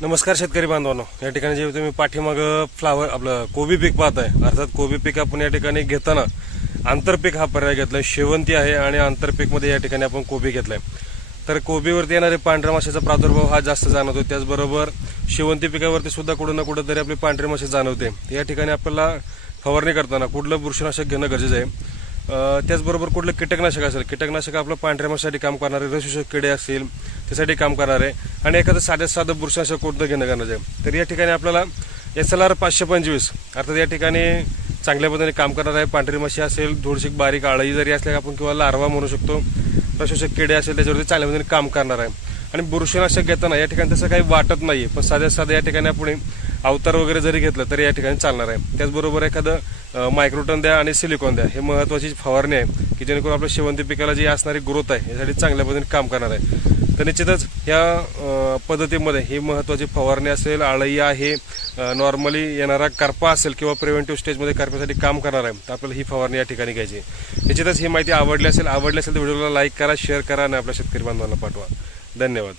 नमस्कार शेतकरी बांधवांनो, या ठिकाणी जे तुम्ही पाठीमाग फ्लावर आपलं कोबी पीक पाहताय, अर्थात कोबी पीक आपण या ठिकाणी घेताना आंतरपीक हा पर्याय घेतलाय. शेवंती आहे आणि आंतरपीक मध्ये या ठिकाणी आपण कोबी घेतलाय. तर कोबीवरती येणारे पांढऱ्या माशीचा प्रादुर्भाव हा जास्त जाणवतो. त्याचबरोबर शेवंती पिकावरती सुद्धा कुठं ना कुठं तरी आपली पांढरी माशी जाणवते. या ठिकाणी आपल्याला फवारणी करताना कुठलं बुरशीनाशक घेणं गरजेचं आहे. त्याचबरोबर कुठलं कीटकनाशक असेल, कीटकनाशक आपलं पांढऱ्या माशीसाठी काम करणारे, रसशोषक किडे असतील त्यासाठी काम करणारे, आणि एखादं साधं बुरशीनाशक कोणतं घेणं गरजेचं आहे. तर या ठिकाणी आपल्याला SLR 525 अर्थात या ठिकाणी चांगल्या पद्धतीने काम करणार आहे. पांढरी माशी असेल, थोडीशी बारीक आळी जरी असल्या आपण किंवा लार्वा म्हणू शकतो, रसशोषक किडे असेल त्याच्यावरती चांगल्या पद्धतीने काम करणार आहे. आणि बुरशीनाशक घेताना या ठिकाणी तसं काही वाटत नाहीये, पण साध्या या ठिकाणी आपण अवतार वगैरे जरी घेतलं तरी या ठिकाणी चालणार आहे. त्याचबरोबर एखादं मायक्रोटन द्या आणि सिलिकॉन द्या, हे महत्वाची फवारणी आहे की जेणेकरून आपल्या शेवंती पिकाला जी असणारी ग्रोथ आहे यासाठी चांगल्या पद्धतीने काम करणार आहे. तर निश्चितच या पद्धतीमध्ये ही महत्वाची फवारणी असेल. आळी आहे, नॉर्मली येणारा करपा असेल किंवा प्रिव्हेंटिव्ह स्टेजमध्ये करप्यासाठी काम करणार आहे, तर आपल्याला ही फवारणी या ठिकाणी घ्यायची. निश्चितच ही माहिती आवडली असेल तर व्हिडिओला लाईक करा, शेअर करा आणि आपल्या शेतकरी बांधवांना पाठवा. धन्यवाद.